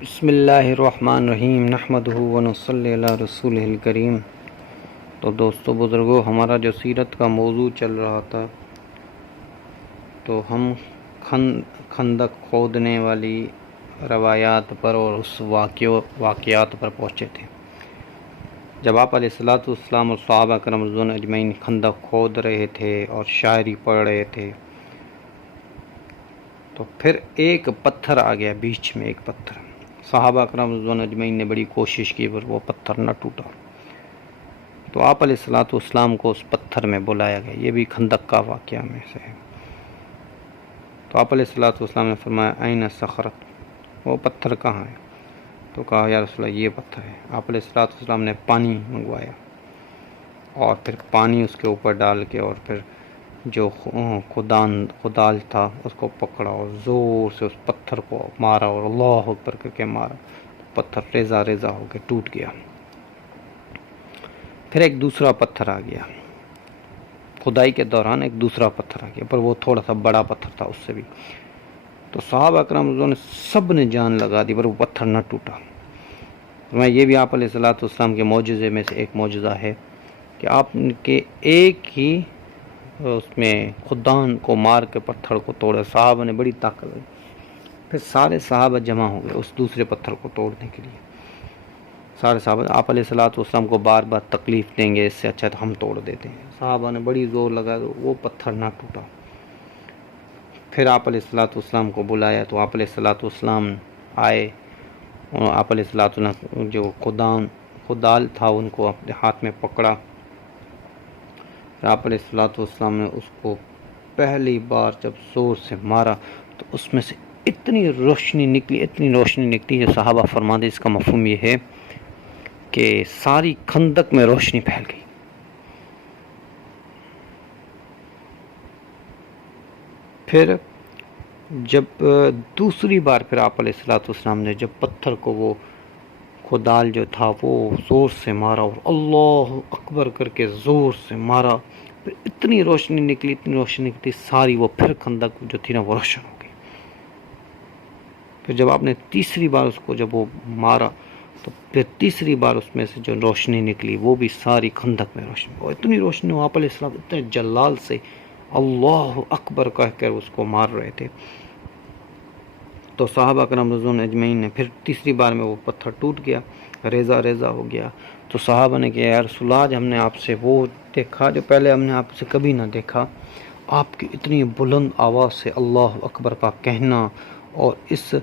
بسم اللہ الرحمن الرحیم نحمدہ ونصلی علی رسولہ الکریم۔ تو دوستو بزرگوں، ہمارا جو سیرت کا موضوع چل رہا تھا، تو ہم خندق کھودنے والی روایات پر اور اس واقعات پر پہنچے تھے۔ جب آپ علیہ الصلوۃ والسلام اور صحابہ کرام رضوان اجمعین خندق کھود رہے تھے اور شاعری پڑھ رہے تھے، تو پھر ایک پتھر آ گیا بیچ میں، ایک پتھر۔ صحابہ کرام رضوان اجمعین نے بڑی کوشش کی پر وہ پتھر نہ ٹوٹا۔ تو آپ علیہ الصلوۃ والسلام کو اس پتھر میں بلایا گیا، یہ بھی خندق کا واقعہ میں سے ہے۔ تو آپ علیہ الصلوۃ والسلام نے فرمایا این صخرۃ، وہ پتھر کہاں ہے؟ تو کہا یا رسول اللہ یہ پتھر ہے۔ آپ علیہ الصلوۃ والسلام نے پانی منگوایا اور پھر پانی اس کے اوپر ڈال کے اور پھر جو خدال تھا اس کو پکڑا اور زور سے اس پتھر کو مارا اور اللہ اکبر کر کے مارا، پتھر ریزہ ریزہ ہو کے ٹوٹ گیا۔ پھر ایک دوسرا پتھر آ گیا، کھدائی کے دوران ایک دوسرا پتھر آ گیا، پر وہ تھوڑا سا بڑا پتھر تھا اس سے بھی۔ تو صحابہ اکرام رضوان سب نے جان لگا دی، پر وہ پتھر نہ ٹوٹا۔ یہ بھی آپ علیہ الصلوۃ والسلام کے معجزے میں سے ایک معجزہ ہے کہ آپ کے ایک ہی اس میں خدان کو مار کے پتھر کو توڑا۔ صحابہ نے بڑی طاقت دی، پھر سارے صحابہ جمع ہو گئے اس دوسرے پتھر کو توڑنے کے لیے۔ سارے صحابہ آپ علیہ الصلوۃ والسلام کو بار بار تکلیف دیں گے، اس سے اچھا تو ہم توڑ دیتے ہیں۔ صحابہ نے بڑی زور لگا تو وہ پتھر نہ ٹوٹا۔ پھر آپ علیہ الصلوۃ والسلام کو بلایا تو آپ علیہ الصلوۃ والسلام آئے، اور آپ علیہ الصلوۃ والسلام جو خدال تھا ان کو اپنے ہاتھ میں پکڑا۔ آپ علیہ الصلوۃ والسلام نے اس کو پہلی بار جب زور سے مارا تو اس میں سے اتنی روشنی نکلی جو صحابہ فرماتے اس کا مفہوم یہ ہے کہ ساری خندق میں روشنی پھیل گئی۔ پھر جب دوسری بار پھر آپ علیہ الصلوۃ والسلام نے جب پتھر کو وہ خدال جو تھا وہ زور سے مارا اور اللہ اکبر کر کے زور سے مارا، پھر اتنی روشنی نکلی ساری، وہ پھر خندق جو تھی نا وہ روشن ہو گئی۔ پھر جب آپ نے تیسری بار اس کو جب وہ مارا تو پھر تیسری بار اس میں سے جو روشنی نکلی وہ بھی ساری خندق میں روشنی، اور اتنی روشنی وہ آپ علیہ السلام اتنے جلال سے اللہ اکبر کہہ کر اس کو مار رہے تھے۔ تو صحابہ کرام رضوان اجمعین نے پھر تیسری بار میں وہ پتھر ٹوٹ گیا، ریزہ ریزہ ہو گیا۔ تو صحابہ نے کہا یا رسول اللہ آج ہم نے آپ سے وہ دیکھا جو پہلے ہم نے آپ سے کبھی نہ دیکھا، آپ کی اتنی بلند آواز سے اللہ اکبر کا کہنا اور اس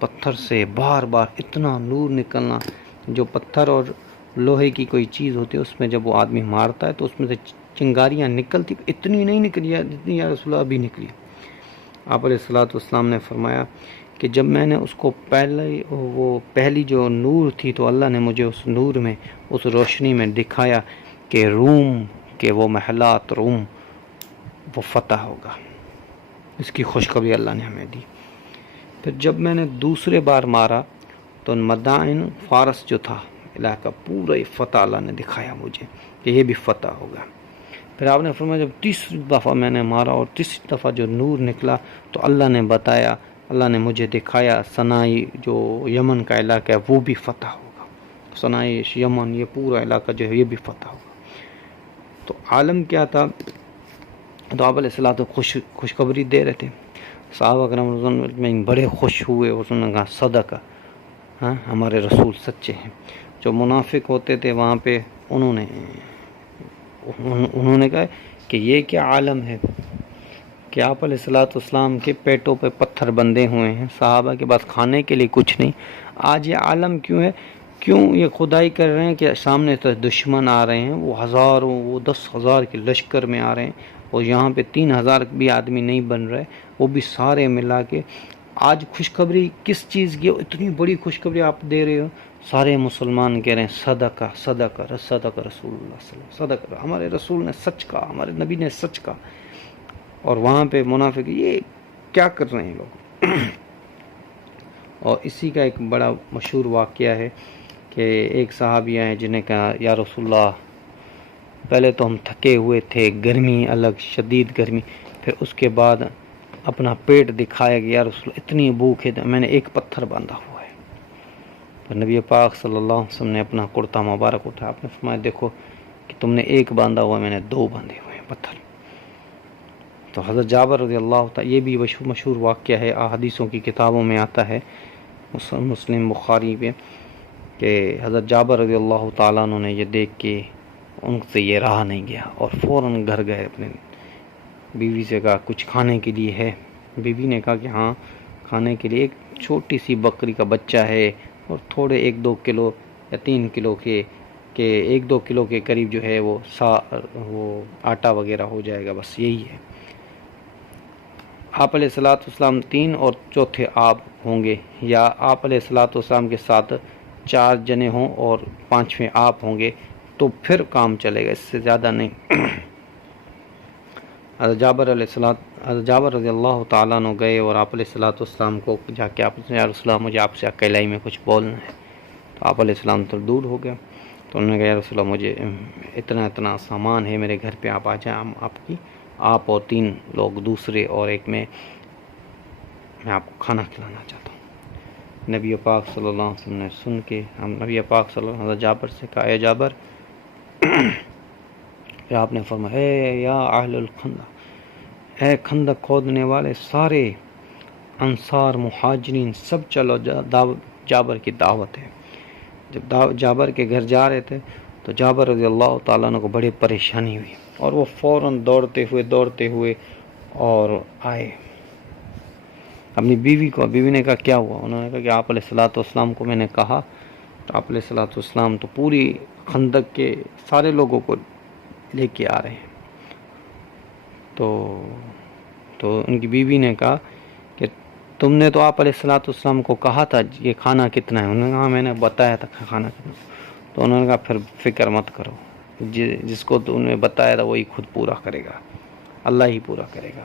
پتھر سے بار بار اتنا نور نکلنا۔ جو پتھر اور لوہے کی کوئی چیز ہوتی ہے اس میں جب وہ آدمی مارتا ہے تو اس میں سے چنگاریاں نکلتی، اتنی نہیں نکلی جتنی یا رسول اللہ ابھی نکلی۔ آپ علیہ الصلوۃ والسلام نے فرمایا کہ جب میں نے اس کو پہلی جو نور تھی تو اللہ نے مجھے اس نور میں اس روشنی میں دکھایا کہ روم کے وہ محلات روم وہ فتح ہوگا، اس کی خوشخبری اللہ نے ہمیں دی۔ پھر جب میں نے دوسرے بار مارا تو مدائن فارس جو تھا علاقہ پورا فتح اللہ نے دکھایا مجھے کہ یہ بھی فتح ہوگا۔ پھر آپ نے فرمایا جب تیسری دفعہ میں نے مارا اور تیسری دفعہ جو نور نکلا تو اللہ نے بتایا، اللہ نے مجھے دکھایا صنائی جو یمن کا علاقہ ہے وہ بھی فتح ہوگا، صنائی یمن یہ پورا علاقہ جو ہے یہ بھی فتح ہوگا۔ تو عالم کیا تھا؟ تو آپ علیہ الصلوۃ خوشخبری دے رہے تھے۔ صحابہ کرام رضوان اجمعین بڑے خوش ہوئے، اس نے کہا صدقہ، ہاں ہمارے رسول سچے ہیں۔ جو منافق ہوتے تھے وہاں پہ انہوں نے کہا کہ یہ کیا عالم ہے کہ آپ علیہ الصلوۃ والسلام کے پیٹوں پہ پتھر بندھے ہوئے ہیں، صحابہ کے پاس کھانے کے لیے کچھ نہیں، آج یہ عالم کیوں ہے؟ کیوں یہ خدائی کر رہے ہیں کہ سامنے تو دشمن آ رہے ہیں، وہ ہزاروں وہ 10,000 کے لشکر میں آ رہے ہیں، اور یہاں پہ 3,000 بھی آدمی نہیں بن رہے، وہ بھی سارے ملا کے۔ آج خوشخبری کس چیز کی؟ اتنی بڑی خوشخبری آپ دے رہے ہو، سارے مسلمان کہہ رہے ہیں صدقہ صدقہ صدقہ رسول اللہ صلی اللہ علیہ وسلم، صدقہ ہمارے رسول نے سچ کہا، ہمارے نبی نے سچ کہا۔ اور وہاں پہ منافق یہ کیا کر رہے ہیں لوگ؟ اور اسی کا ایک بڑا مشہور واقعہ ہے کہ ایک صحابی ہیں جنہیں کہا یا رسول اللہ پہلے تو ہم تھکے ہوئے تھے، گرمی الگ شدید گرمی، پھر اس کے بعد اپنا پیٹ دکھایا گیا، یا رسول اللہ اتنی بھوک ہے میں نے ایک پتھر باندھا ہوا ہے، پر نبی پاک صلی اللہ علیہ وسلم نے اپنا کرتا مبارک اٹھایا، آپ نے فرمایا دیکھو کہ تم نے ایک باندھا ہوا، میں نے دو باندھے ہوئے ہیں پتھر۔ تو حضرت جابر رضی اللہ تعالیٰ، یہ بھی مشہور واقعہ ہے، احادیثوں کی کتابوں میں آتا ہے، مسلم بخاری پہ، کہ حضرت جابر رضی اللہ تعالیٰ عنہ نے یہ دیکھ کے ان سے یہ رہا نہیں گیا اور فوراً گھر گئے، اپنے بیوی سے کہا کچھ کھانے کے لیے ہے؟ بیوی نے کہا کہ ہاں کھانے کے لیے ایک چھوٹی سی بکری کا بچہ ہے اور تھوڑے 1-2 کلو یا 3 کلو کے 1-2 کلو کے قریب جو ہے وہ آٹا وغیرہ ہو جائے گا، بس یہی ہے۔ آپ علیہ الصلوۃ والسلام 3 اور چوتھے آپ ہوں گے، یا آپ علیہ الصلوۃ والسلام کے ساتھ 4 جنے ہوں اور 5ویں آپ ہوں گے، تو پھر کام چلے گا، اس سے زیادہ نہیں۔ حضرت جابر رضی اللہ تعالیٰ عنہ گئے اور آپ علیہ الصلوۃ والسلام کو جا کے آپ نے، یا رسول اللہ مجھے آپ سے اکیلائی میں کچھ بولنا ہے، تو آپ علیہ السلام تو دور ہو گیا، تو انہوں نے کہا یا رسول اللہ مجھے اتنا سامان ہے میرے گھر پہ، آپ آ جائیں، آپ اور 3 لوگ دوسرے اور ایک میں آپ کو کھانا کھلانا چاہتا ہوں۔ نبی پاک صلی اللہ علیہ وسلم نے سن کے، نبی پاک صلی اللہ علیہ وسلم جابر سے کہا اے جابر، پھر آپ نے فرمایا اے یا اہل الخندق، اے خندق کھودنے والے سارے انصار مہاجرین سب چلو، جابر کی دعوت ہے۔ جب جابر کے گھر جا رہے تھے تو جابر رضی اللہ تعالیٰ عنہ کو بڑی پریشانی ہوئی اور وہ فوراً دوڑتے ہوئے اور آئے اپنی بیوی نے کہا کیا ہوا؟ انہوں نے کہا کہ آپ علیہ الصلوۃ والسلام کو میں نے کہا، تو آپ علیہ الصلوۃ والسلام تو پوری خندق کے سارے لوگوں کو لے کے آ رہے ہیں۔ تو ان کی بیوی نے کہا کہ تم نے تو آپ علیہ الصلوۃ والسلام کو کہا تھا یہ کھانا کتنا ہے؟ انہوں نے کہا میں نے بتایا تھا کھانا کتنا۔ تو انہوں نے کہا پھر فکر مت کرو، جس کو تم نے بتایا تھا وہی خود پورا کرے گا، اللہ ہی پورا کرے گا۔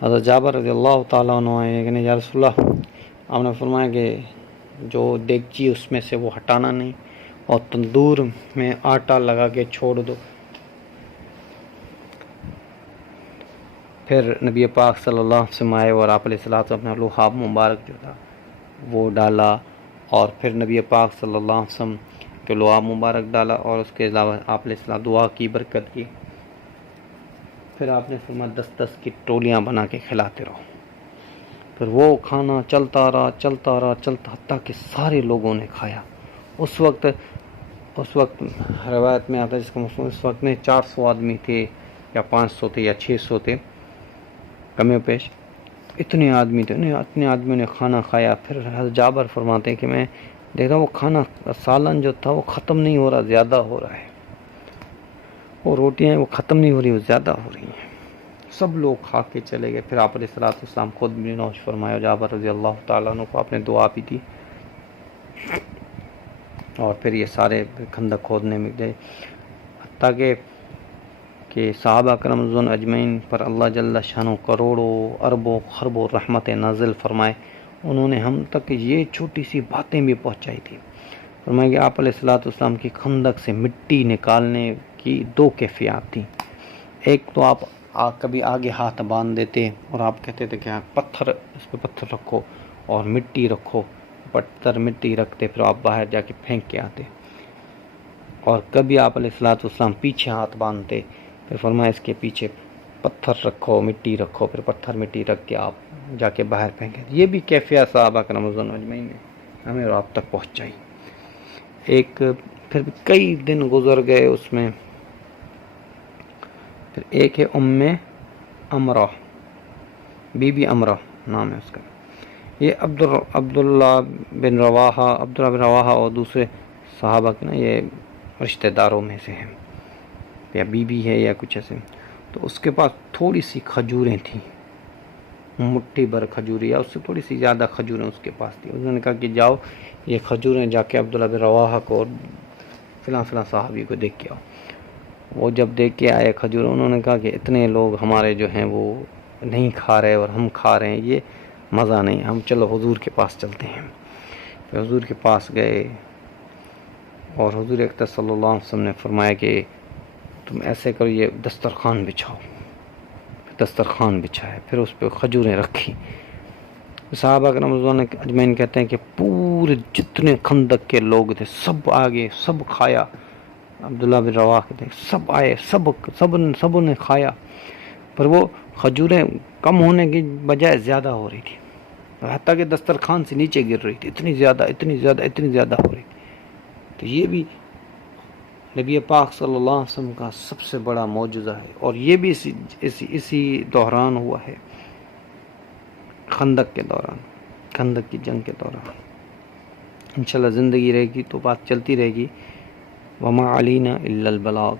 حضرت جابر رضی اللہ تعالیٰ عنہ آئے کہ یا رسول اللہ، آپ نے فرمایا کہ جو دیگچی اس میں سے وہ ہٹانا نہیں اور تندور میں آٹا لگا کے چھوڑ دو۔ پھر نبی پاک صلی اللہ علیہ وسلم آئے اور آپ علیہ الصلوۃ والسلام اپنا لحاف مبارک جو تھا وہ ڈالا، اور پھر نبی پاک صلی اللہ علیہ وسلم کے لحاف مبارک ڈالا، اور اس کے علاوہ آپ علیہ السلام دعا کی، برکت کی۔ پھر آپ نے فرمایا 10 کی ٹولیاں بنا کے کھلاتے رہو۔ پھر وہ کھانا چلتا رہا حتیٰ کہ سارے لوگوں نے کھایا۔ اس وقت روایت میں آتا ہے، جس کا مفہوم اس وقت میں 400 آدمی تھے یا 500 تھے یا 600 تھے، کمی و بیش اتنے آدمی تھے، اتنے آدمیوں نے کھانا کھایا۔ پھر حضرت جابر فرماتے ہیں کہ میں دیکھ رہا ہوں وہ کھانا سالن جو تھا وہ ختم نہیں ہو رہا، زیادہ ہو رہا ہے، وہ روٹیاں وہ ختم نہیں ہو رہی، وہ زیادہ ہو رہی ہیں۔ سب لوگ کھا کے چلے گئے۔ پھر آپ علیہ الصلوۃ والسلام خود بھی نوش فرمایا، جابر رضی اللہ تعالیٰ عنہ کو آپ نے دعا بھی دی، اور پھر یہ سارے خندق کھودنے میں گئے، حتیٰ کہ صحابہ کرام رضوان اجمعین پر اللہ جل شانہ کروڑوں اربوں خربوں رحمت نازل فرمائے۔ انہوں نے ہم تک یہ چھوٹی سی باتیں بھی پہنچائی تھی۔ فرمایا کہ آپ علیہ الصلوۃ والسلام کی خندق سے مٹی نکالنے کی 2 کیفیات تھیں۔ ایک تو آپ کبھی آگے ہاتھ باندھ دیتے اور آپ کہتے تھے کہ پتھر، اس پہ پتھر رکھو اور مٹی رکھو، پتھر مٹی رکھتے، پھر آپ باہر جا کے پھینک کے آتے۔ اور کبھی آپ علیہ الصلوۃ والسلام پیچھے ہاتھ باندھتے، پھر فرمایا اس کے پیچھے پتھر رکھو، مٹی رکھو، پھر پتھر مٹی رکھ کے آپ جا کے باہر پھینکیں۔ یہ بھی کیفیت صحابہ کرام رضوان اجمعین نے ہمیں اور آپ تک پہنچائی۔ پھر کئی دن گزر گئے اس میں۔ پھر ایک ہے امرہ، بی بی امرہ نام ہے اس کا، یہ عبداللہ بن رواحہ اور دوسرے صحابہ کے نا یہ رشتہ داروں میں سے ہیں، یا بی بی ہے یا کچھ ایسے۔ تو اس کے پاس تھوڑی سی کھجوریں تھیں، مٹھی بھر کھجوریں یا اس سے تھوڑی سی زیادہ کھجوریں اس کے پاس تھیں۔ انہوں نے کہا کہ جاؤ یہ کھجوریں جا کے عبداللہ بن رواحہ کو اور فلاں صحابی کو دیکھ کے آؤ۔ وہ جب دیکھ کے آئے کھجور، انہوں نے کہا کہ اتنے لوگ ہمارے جو ہیں وہ نہیں کھا رہے اور ہم کھا رہے ہیں، یہ مزہ نہیں، ہم چلو حضور کے پاس چلتے ہیں۔ پھر حضور کے پاس گئے اور حضور اکرم صلی اللہ علیہ وسلم نے فرمایا کہ تم ایسے کرو، یہ دسترخوان بچھاؤ۔ دسترخوان بچھایا، پھر اس پہ کھجوریں رکھی، صحابہ کرام رضوان اجمعین کہتے ہیں کہ پورے جتنے خندق کے لوگ تھے سب آگے، سب کھایا. عبداللہ بن رواح کہتے ہیں سب آئے، سب نے کھایا، پر وہ کھجوریں کم ہونے کی بجائے زیادہ ہو رہی تھی، حتیٰ کہ دسترخوان سے نیچے گر رہی تھی، اتنی زیادہ ہو رہی تھی. تو یہ بھی نبی پاک صلی اللہ علیہ وسلم کا سب سے بڑا معجزہ ہے، اور یہ بھی اسی دوران ہوا ہے، خندق کے دوران، خندق کی جنگ کے دوران. انشاءاللہ زندگی رہے گی تو بات چلتی رہے گی. وما علینا الا البلاغ.